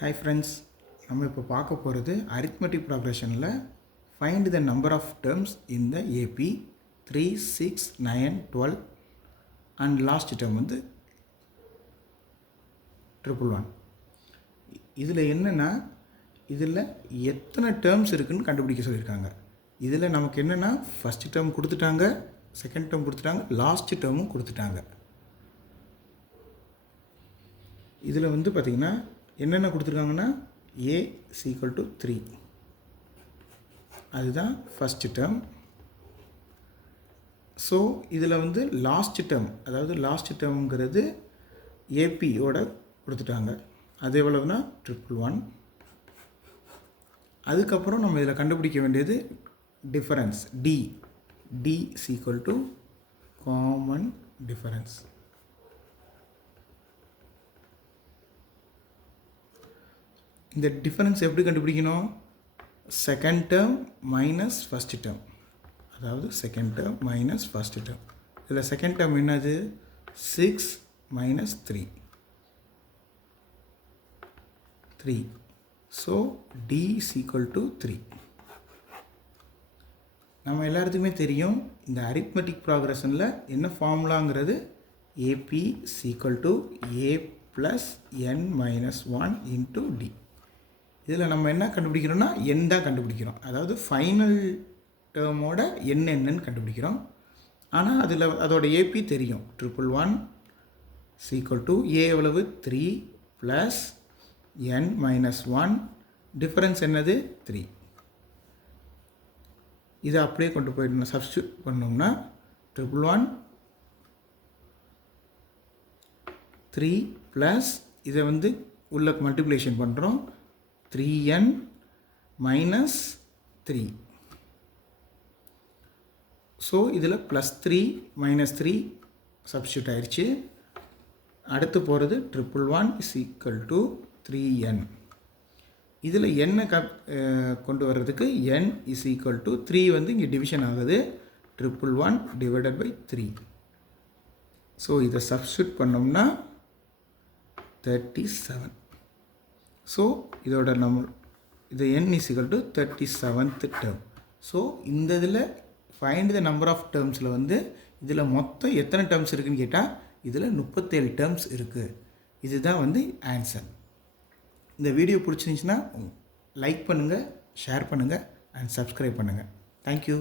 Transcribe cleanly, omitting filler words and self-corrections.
Hi friends, நம்ம இப்போ பார்க்க போகிறது arithmetic progressionல find the number of terms in the AP 3, 6, 9, 12 and last term வந்து 111. இதில் என்னென்னா இதில் எத்தனை டேர்ம்ஸ் இருக்குன்னு கண்டுபிடிக்க சொல்லியிருக்காங்க. இதில் நமக்கு என்னென்னா ஃபஸ்ட் டேர்ம் கொடுத்துட்டாங்க, செகண்ட் டேர்ம் கொடுத்துட்டாங்க, லாஸ்ட் டேர்மும் கொடுத்துட்டாங்க. இதில் வந்து பார்த்திங்கன்னா என்னென்ன கொடுத்துருக்காங்கன்னா a is equal to 3, அதுதான் ஃபஸ்ட் டேர்ம். ஸோ இதில் வந்து லாஸ்ட் டேர்ம், அதாவது லாஸ்ட் டேர்ம்ங்கிறது ஏபியோட கொடுத்துட்டாங்க. அது எவ்வளவுனா 111. அதுக்கப்புறம் நம்ம இதில் கண்டுபிடிக்க வேண்டியது difference d is equal to common difference. இந்த டிஃபரன்ஸ் எப்படி கண்டுபிடிக்கணும்? Second term minus first term, அதாவது second term minus first term. இதில் செகண்ட் டேர்ம் என்னது? 6 minus 3. So d is equal to 3. நம்ம எல்லாத்துக்குமே தெரியும் இந்த அரித்மெட்டிக் ப்ராக்ரஷனில் என்ன ஃபார்முலாங்கிறது AP is equal to a plus n minus 1 into d. இதில் நம்ம என்ன கண்டுபிடிக்கிறோம்னா n தான் கண்டுபிடிக்கிறோம், அதாவது ஃபைனல் டேர்மோட என்னன்னு கண்டுபிடிக்கிறோம். ஆனால் அதில் அதோட ஏபி தெரியும், 111 is equal to a எவ்வளவு 3 ப்ளஸ் n மைனஸ் 1, டிஃபரன்ஸ் என்னது 3. இதை அப்படியே கொண்டு போயிட்டு சப்ஸ்டியூட் பண்ணோம்னா 111 3 ப்ளஸ் இதை வந்து உள்ள மல்டிப்ளிகேஷன் பண்ணுறோம், 3n மைனஸ் 3. ஸோ இதில் ப்ளஸ் 3 மைனஸ் 3 சப்ஸ்டியூட் ஆயிடுச்சு. அடுத்து போகிறது 111 is equal to 3n. இதில் n கொண்டு வர்றதுக்கு n is equal to 3 வந்து இங்கே டிவிஷன் ஆகுது, 111 டிவைடட் பை 3. ஸோ இதை சப்ஸ்டியூட் பண்ணோம்னா 37. ஸோ இதோட இது n is equal to 37th term. So இந்த இதில் ஃபைண்ட் த நம்பர் ஆஃப் டேர்ம்ஸில் வந்து இதில் மொத்தம் எத்தனை டேர்ம்ஸ் இருக்குதுன்னு கேட்டால் இதில் 37 டேர்ம்ஸ் இருக்குது. இதுதான் வந்து ஆன்சர். இந்த வீடியோ பிடிச்சிருந்துச்சின்னா லைக் பண்ணுங்கள், ஷேர் பண்ணுங்கள் அண்ட் சப்ஸ்கிரைப் பண்ணுங்கள். தேங்க்யூ.